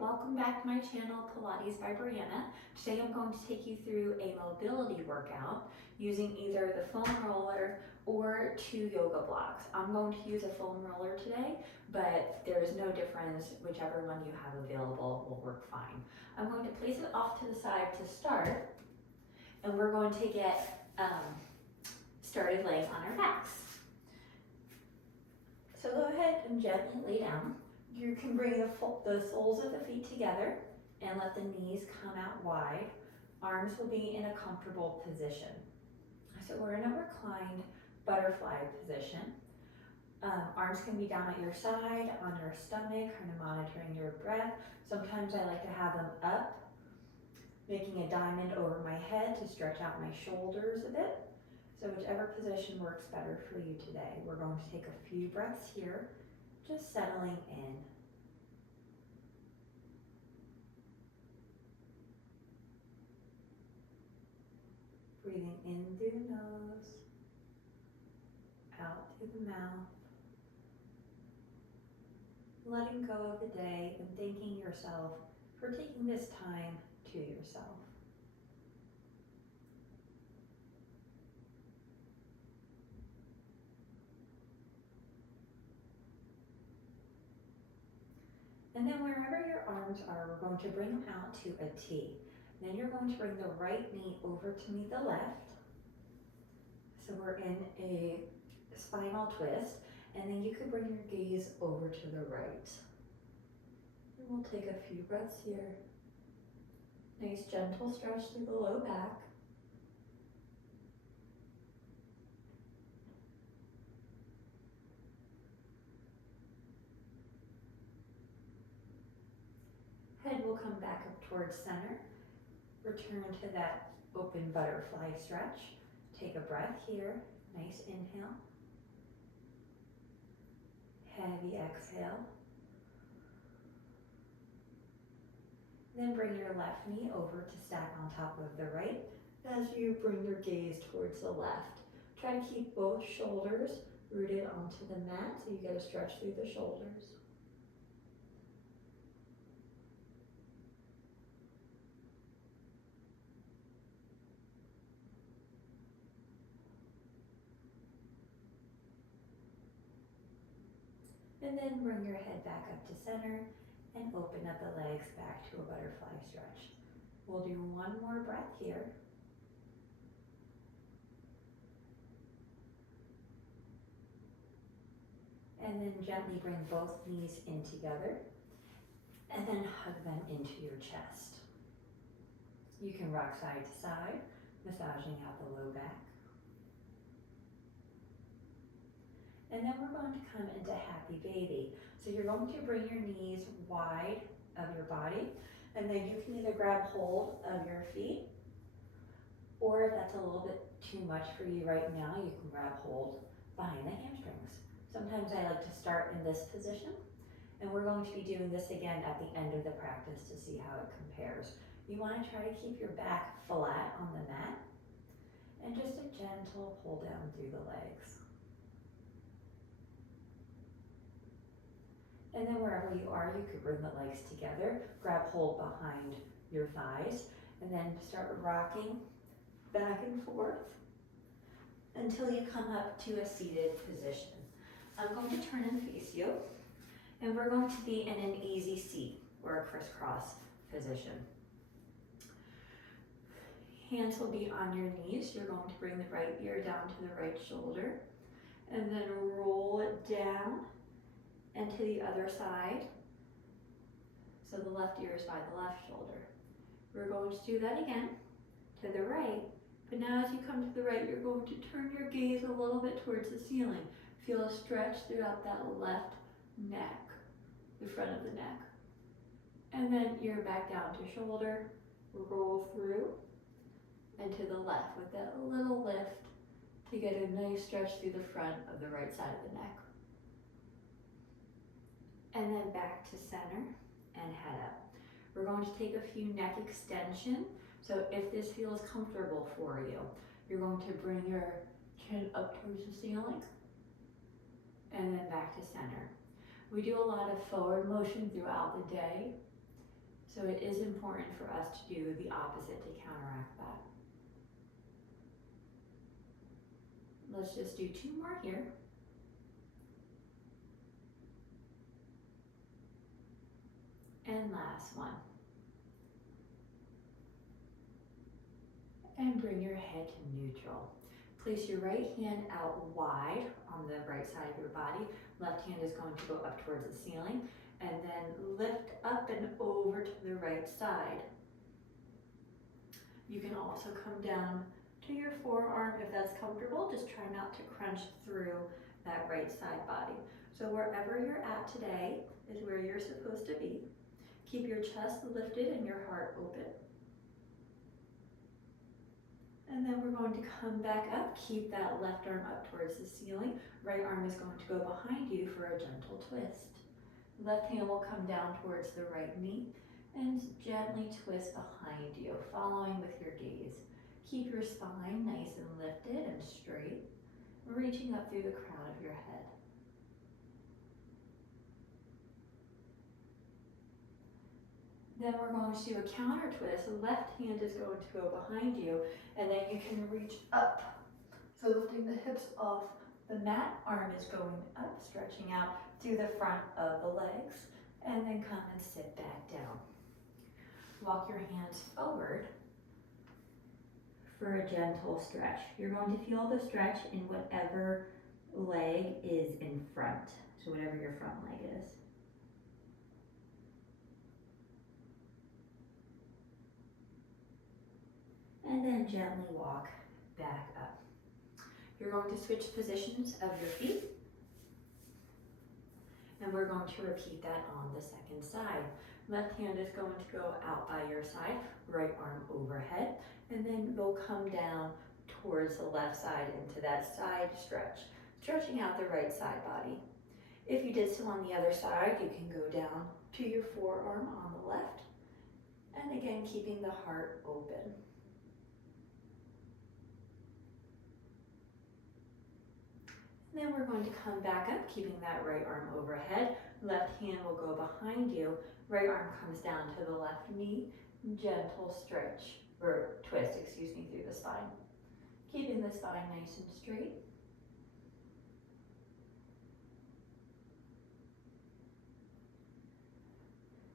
welcome back to my channel, Pilates by Brianna. Today I'm going to take you through a mobility workout using either the foam roller or 2 yoga blocks. I'm going to use a foam roller today, but there is no difference. Whichever one you have available will work fine. I'm going to place it off to the side to start, and we're going to get started laying on our backs. So go ahead and gently lay down. You can bring the soles of the feet together and let the knees come out wide. Arms will be in a comfortable position. So we're in a reclined butterfly position. Arms can be down at your side, on your stomach, kind of monitoring your breath. Sometimes I like to have them up, making a diamond over my head to stretch out my shoulders a bit. So whichever position works better for you today. We're going to take a few breaths here, just settling in. Breathing in through the nose, out through the mouth. Letting go of the day and thanking yourself for taking this time to yourself. And then wherever your arms are, we're going to bring them out to a T. Then you're going to bring the right knee over to meet the left. So we're in a spinal twist, and then you could bring your gaze over to the right. And we'll take a few breaths here. Nice gentle stretch through the low back. Head will come back up towards center. Return to that open butterfly stretch. Take a breath here. Nice inhale. Heavy exhale. Then bring your left knee over to stack on top of the right as you bring your gaze towards the left. Try to keep both shoulders rooted onto the mat so you get a stretch through the shoulders. And then bring your head back up to center and open up the legs back to a butterfly stretch. We'll do one more breath here. And then gently bring both knees in together and then hug them into your chest. You can rock side to side, massaging out the low back. And then we're going to come into happy baby. So you're going to bring your knees wide of your body, and then you can either grab hold of your feet, or if that's a little bit too much for you right now, you can grab hold behind the hamstrings. Sometimes I like to start in this position, and we're going to be doing this again at the end of the practice to see how it compares. You want to try to keep your back flat on the mat, and just a gentle pull down through the legs. And then wherever you are, you could bring the legs together, grab hold behind your thighs, and then start rocking back and forth until you come up to a seated position. I'm going to turn and face you, and we're going to be in an easy seat or a crisscross position. Hands will be on your knees. You're going to bring the right ear down to the right shoulder, and then roll it down and to the other side. So the left ear is by the left shoulder. We're going to do that again to the right, but now as you come to the right, you're going to turn your gaze a little bit towards the ceiling. Feel a stretch throughout that left neck, the front of the neck. And then ear back down to shoulder, roll through, and to the left with that little lift to get a nice stretch through the front of the right side of the neck. And then back to center and head up. We're going to take a few neck extension. So if this feels comfortable for you, you're going to bring your chin up towards the ceiling and then back to center. We do a lot of forward motion throughout the day, So it is important for us to do the opposite to counteract that. Let's just do 2 more here. And last one. And bring your head to neutral. Place your right hand out wide on the right side of your body. Left hand is going to go up towards the ceiling. And then lift up and over to the right side. You can also come down to your forearm if that's comfortable. Just try not to crunch through that right side body. So wherever you're at today is where you're supposed to be. Keep your chest lifted and your heart open. And then we're going to come back up. Keep that left arm up towards the ceiling. Right arm is going to go behind you for a gentle twist. Left hand will come down towards the right knee and gently twist behind you, following with your gaze. Keep your spine nice and lifted and straight, reaching up through the crown of your head. Then we're going to do a counter twist. The left hand is going to go behind you, and then you can reach up. So lifting the hips off the mat, arm is going up, stretching out through the front of the legs, and then come and sit back down. Walk your hands forward for a gentle stretch. You're going to feel the stretch in whatever leg is in front, so whatever your front leg is. And then gently walk back up. You're going to switch positions of your feet. And we're going to repeat that on the second side. Left hand is going to go out by your side, right arm overhead, and then you'll come down towards the left side into that side stretch, stretching out the right side body. If you did so on the other side, you can go down to your forearm on the left, and again, keeping the heart open. Then we're going to come back up, keeping that right arm overhead. Left hand will go behind you. Right arm comes down to the left knee. Gentle stretch, or twist, through the spine. Keeping the spine nice and straight.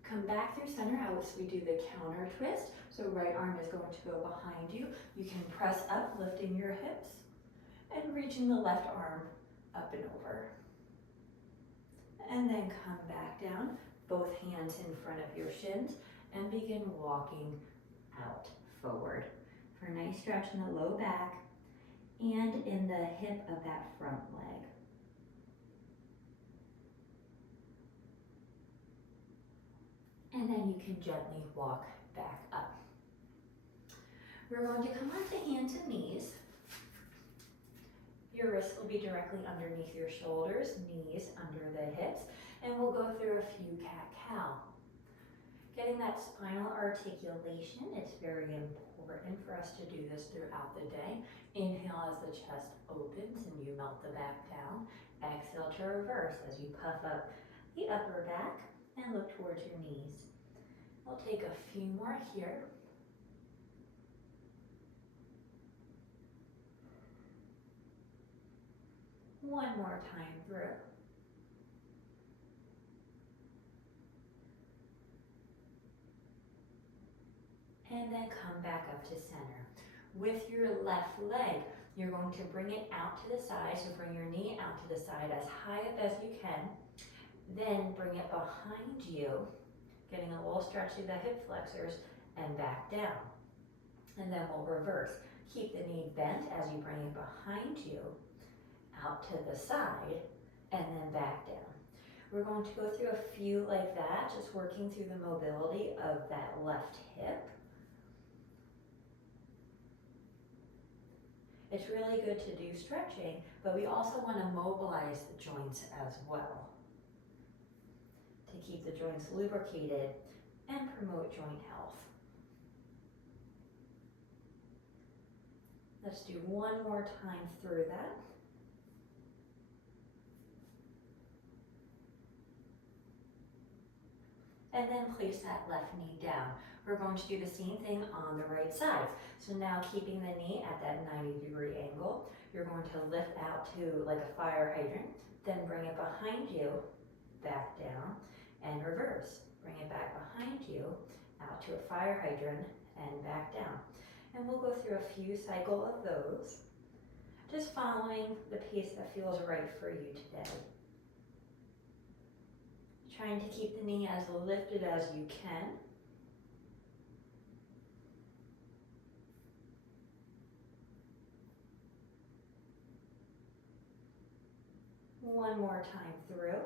Come back through center out, so we do the counter twist. So right arm is going to go behind you. You can press up, lifting your hips, and reaching the left arm up and over. And then come back down, both hands in front of your shins, and begin walking out forward for a nice stretch in the low back and in the hip of that front leg. And then you can gently walk back up. We're going to come onto hands and knees. Your wrists will be directly underneath your shoulders, knees under the hips, and we'll go through a few cat-cow. Getting that spinal articulation is very important for us to do this throughout the day. Inhale as the chest opens and you melt the back down. Exhale to reverse as you puff up the upper back and look towards your knees. We'll take a few more here. One more time through. And then come back up to center. With your left leg, you're going to bring it out to the side. So bring your knee out to the side as high up as you can. Then bring it behind you, getting a little stretch through the hip flexors and back down. And then we'll reverse. Keep the knee bent as you bring it behind you, out to the side, and then back down. We're going to go through a few like that, just working through the mobility of that left hip. It's really good to do stretching, but we also want to mobilize the joints as well to keep the joints lubricated and promote joint health. Let's do one more time through that. and then place that left knee down. We're going to do the same thing on the right side. So now keeping the knee at that 90-degree angle, you're going to lift out to like a fire hydrant, then bring it behind you, back down, and reverse. Bring it back behind you, out to a fire hydrant, and back down. And we'll go through a few cycles of those, just following the pace that feels right for you today. Trying to keep the knee as lifted as you can. One more time through.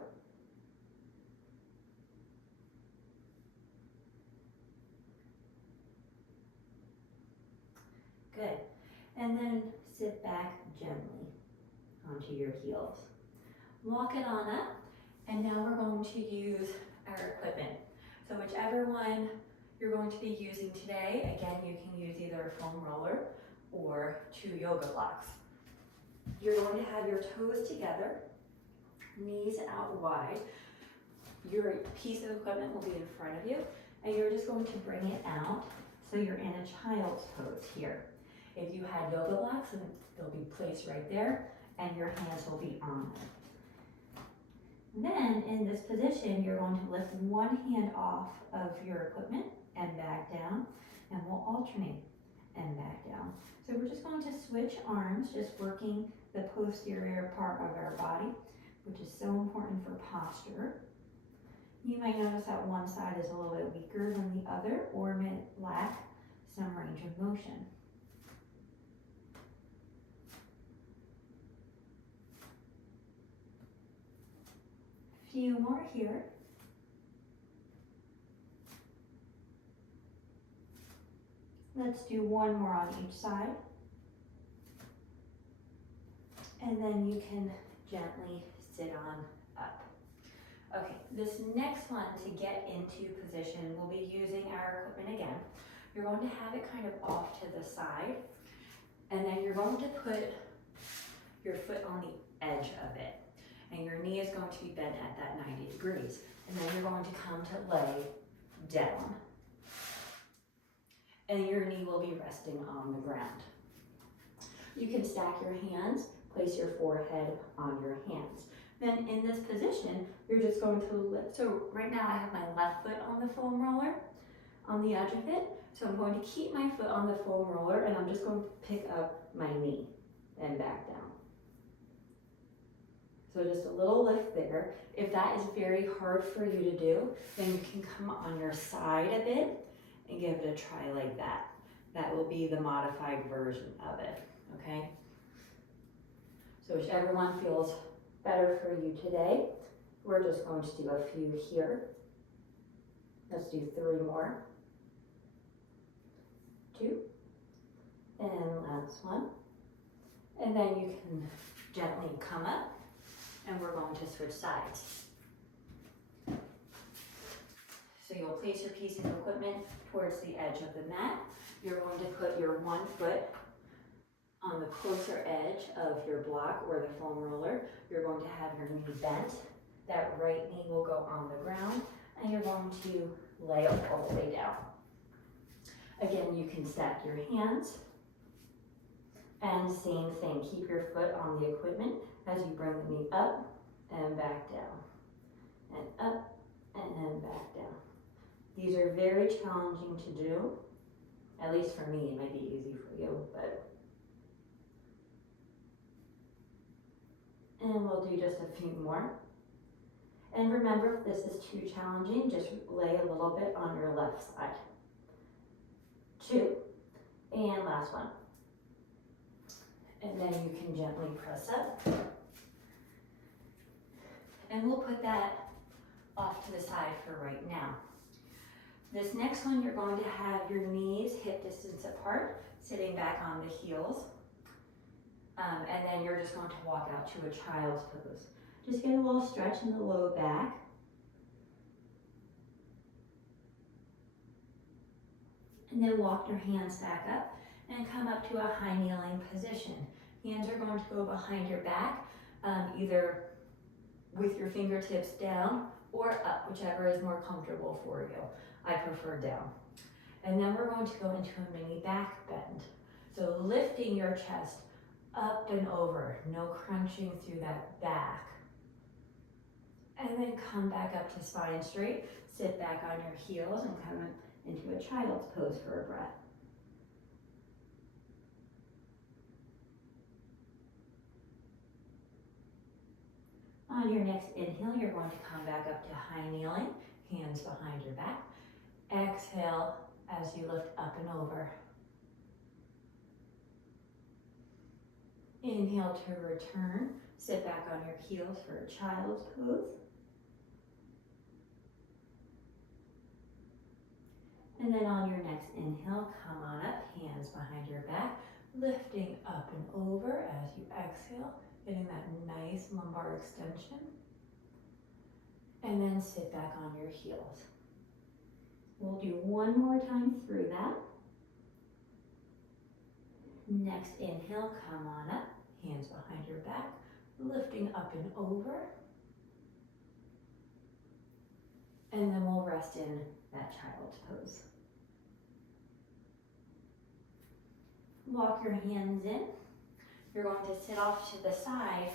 Good. And then sit back gently onto your heels. Walk it on up, and now we're going to use our equipment. So whichever one you're going to be using today, again, you can use either a foam roller or 2 yoga blocks. You're going to have your toes together, knees out wide. Your piece of equipment will be in front of you, and you're just going to bring it out so you're in a child's pose here. If you had yoga blocks, then they'll be placed right there, and your hands will be on them. Then in this position, you're going to lift one hand off of your equipment and back down, and we'll alternate and back down. So we're just going to switch arms, just working the posterior part of our body, which is so important for posture. You might notice that one side is a little bit weaker than the other, or may lack some range of motion. Few more here. Let's do one more on each side. And then you can gently sit on up. Okay, this next one to get into position, we'll be using our equipment again. You're going to have it kind of off to the side, and then you're going to put your foot on the edge of it. And your knee is going to be bent at that 90 degrees. And then you're going to come to lay down. And your knee will be resting on the ground. You can stack your hands, place your forehead on your hands. Then in this position, you're just going to lift. So right now I have my left foot on the foam roller, on the edge of it. So I'm going to keep my foot on the foam roller, and I'm just going to pick up my knee and back down. So just a little lift there. If that is very hard for you to do, then you can come on your side a bit and give it a try like that. That will be the modified version of it, okay? So whichever one feels better for you today, we're just going to do a few here. Let's do 3 more. 2, and last one. And then you can gently come up, and we're going to switch sides. So you'll place your piece of equipment towards the edge of the mat. You're going to put your one foot on the closer edge of your block or the foam roller. You're going to have your knee bent. That right knee will go on the ground, and you're going to lay all the way down. Again, you can stack your hands. And same thing, keep your foot on the equipment as you bring the knee up and back down. And up and then back down. These are very challenging to do. At least for me, it might be easy for you, but. And we'll do just a few more. And remember, if this is too challenging, just lay a little bit on your left side. 2, and last one. And then you can gently press up. And we'll put that off to the side for right now. This next one, you're going to have your knees hip distance apart, sitting back on the heels. And then you're just going to walk out to a child's pose. Just get a little stretch in the low back. And then walk your hands back up and come up to a high kneeling position. Hands are going to go behind your back, either with your fingertips down or up, whichever is more comfortable for you. I prefer down. And then we're going to go into a mini back bend. So lifting your chest up and over, no crunching through that back. And then come back up to spine straight, sit back on your heels and come into a child's pose for a breath. On your next inhale, you're going to come back up to high kneeling, hands behind your back. Exhale as you lift up and over. Inhale to return, sit back on your heels for a child's pose. And then on your next inhale, come on up, hands behind your back, lifting up and over as you exhale, getting that nice lumbar extension. And then sit back on your heels. We'll do one more time through that. Next inhale, come on up, hands behind your back, lifting up and over. And then we'll rest in that child's pose. Walk your hands in. You're going to sit off to the side.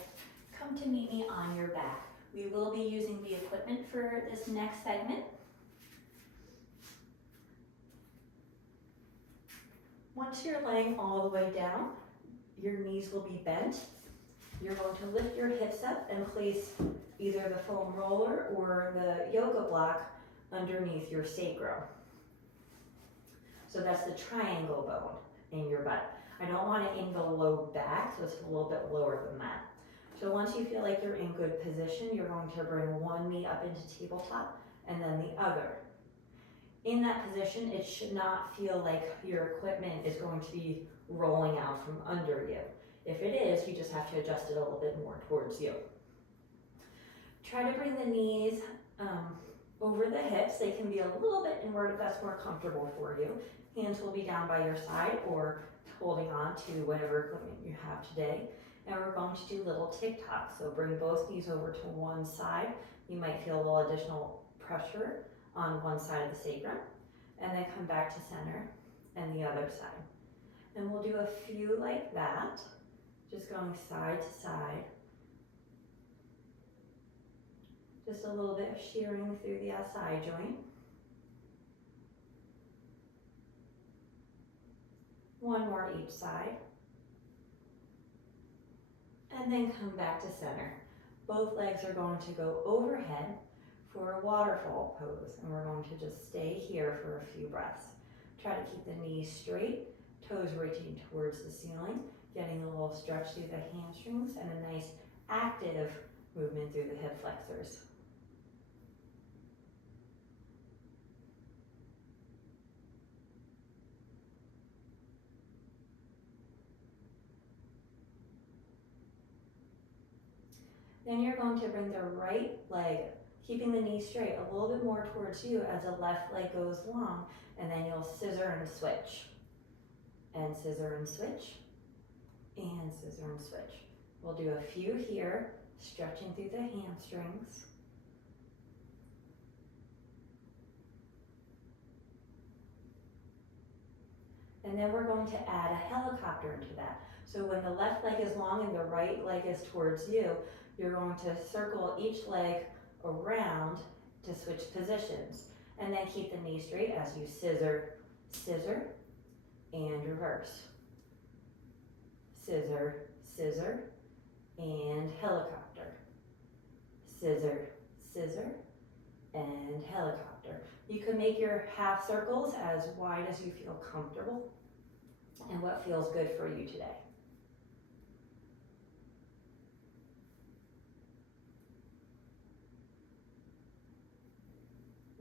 Come to meet me on your back. We will be using the equipment for this next segment. Once you're laying all the way down, your knees will be bent. You're going to lift your hips up and place either the foam roller or the yoga block underneath your sacrum. So that's the triangle bone in your butt. I don't want it in the low back, so it's a little bit lower than that. So once you feel like you're in good position, you're going to bring one knee up into tabletop and then the other. In that position, it should not feel like your equipment is going to be rolling out from under you. If it is, you just have to adjust it a little bit more towards you. Try to bring the knees over the hips. They can be a little bit inward if that's more comfortable for you. Hands will be down by your side or holding on to whatever equipment you have today. And we're going to do little tick-tocks. So bring both knees over to one side. You might feel a little additional pressure on one side of the sacrum. And then come back to center and the other side. And we'll do a few like that, just going side to side. Just a little bit of shearing through the outside joint. One more each side. And then come back to center. Both legs are going to go overhead for a waterfall pose. And we're going to just stay here for a few breaths. Try to keep the knees straight, toes reaching towards the ceiling, getting a little stretch through the hamstrings and a nice active movement through the hip flexors. Then you're going to bring the right leg, keeping the knee straight, a little bit more towards you as the left leg goes long, and then you'll scissor and switch. And scissor and switch, and scissor and switch. We'll do a few here, stretching through the hamstrings. And then we're going to add a helicopter into that. So when the left leg is long and the right leg is towards you, you're going to circle each leg around to switch positions. And then keep the knee straight as you scissor, scissor, and reverse. Scissor, scissor, and helicopter. Scissor, scissor, and helicopter. You can make your half circles as wide as you feel comfortable and what feels good for you today.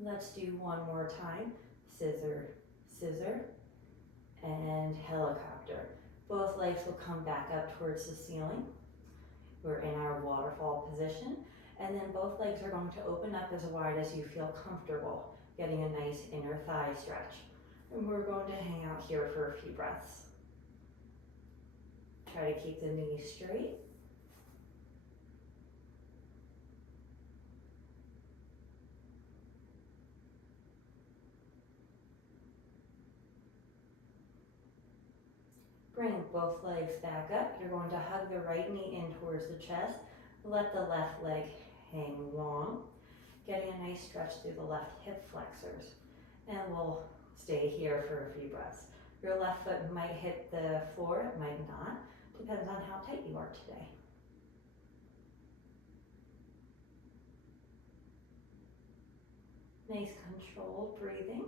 Let's do one more time. Scissor, scissor, and helicopter. Both legs will come back up towards the ceiling. We're in our waterfall position. And then both legs are going to open up as wide as you feel comfortable, getting a nice inner thigh stretch. And we're going to hang out here for a few breaths. Try to keep the knees straight. Bring both legs back up. You're going to hug the right knee in towards the chest. Let the left leg hang long. Getting a nice stretch through the left hip flexors. And we'll stay here for a few breaths. Your left foot might hit the floor, it might not. Depends on how tight you are today. Nice controlled breathing.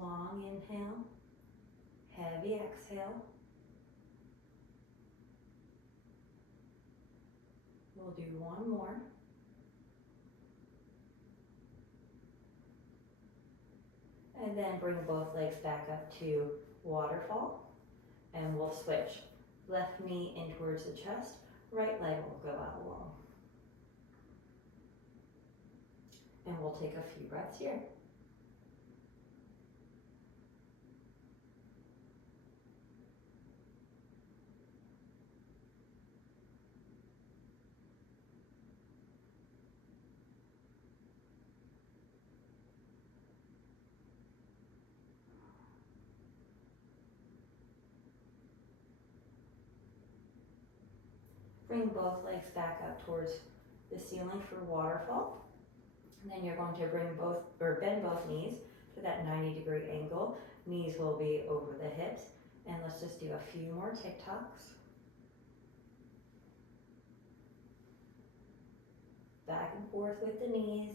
Long inhale, heavy exhale. We'll do one more. And then bring both legs back up to waterfall. And we'll switch. Left knee in towards the chest, right leg will go out long. And we'll take a few breaths here. Bring both legs back up towards the ceiling for waterfall. And then you're going to bend both knees to that 90-degree angle. Knees will be over the hips. And let's just do a few more tick-tocks. Back and forth with the knees,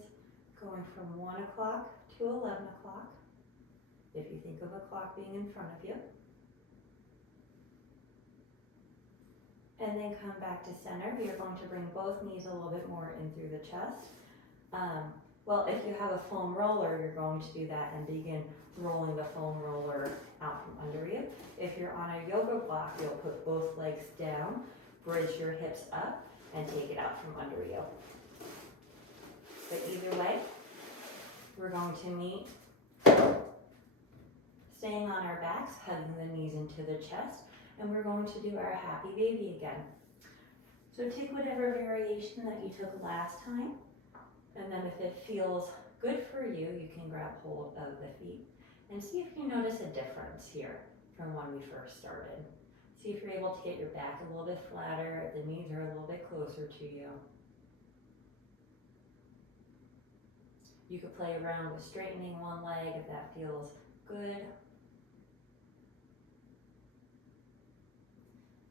going from 1 o'clock to 11 o'clock. If you think of a clock being in front of you. And then come back to center. You're going to bring both knees a little bit more in through the chest. Well, if you have a foam roller, you're going to do that and begin rolling the foam roller out from under you. If you're on a yoga block, you'll put both legs down, bridge your hips up, and take it out from under you. But either way, we're going to meet staying on our backs, hugging the knees into the chest, and we're going to do our happy baby again. So take whatever variation that you took last time, and then if it feels good for you, you can grab hold of the feet and see if you notice a difference here from when we first started. See if you're able to get your back a little bit flatter, the knees are a little bit closer to you. You could play around with straightening one leg if that feels good.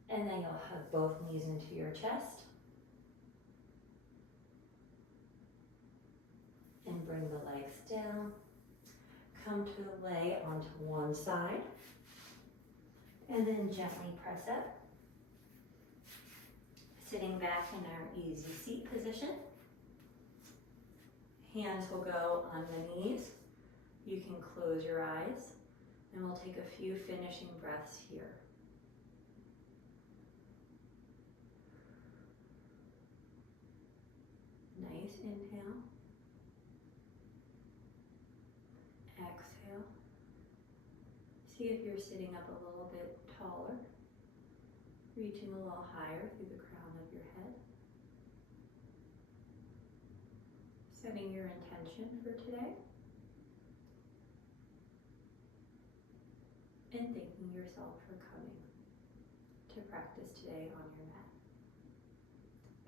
And then you'll hug both knees into your chest. And bring the legs down. Come to lay onto one side. And then gently press up. Sitting back in our easy seat position. Hands will go on the knees. You can close your eyes. And we'll take a few finishing breaths here. Nice inhale. Exhale. See if you're sitting up a little bit taller, reaching a little higher through the crown of your head. Setting your intention for today. And thanking yourself for coming to practice today on your mat.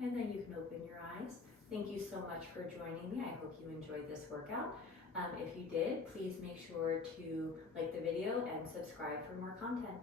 And then you can open your eyes. Thank you so much for joining me. I hope you enjoyed this workout. If you did, please make sure to like the video and subscribe for more content.